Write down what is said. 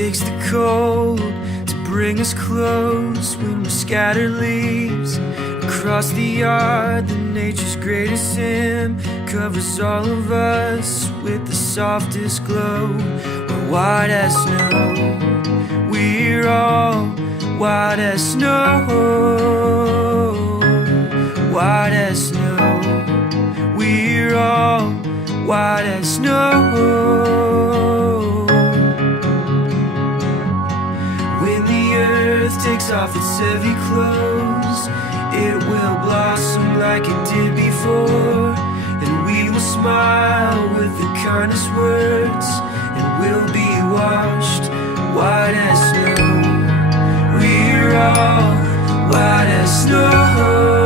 takes the cold to bring us close when we scatter leaves across the yard. The nature's greatest hymn covers all of us with the softest glow. We're white as snow, we're all white as snow, white as snow, we're all white as snow. When the earth takes off its heavy clothes, it will blossom like it did before, and we will smile with the kindest words, and we'll be washed white as snow. We're all white as snow.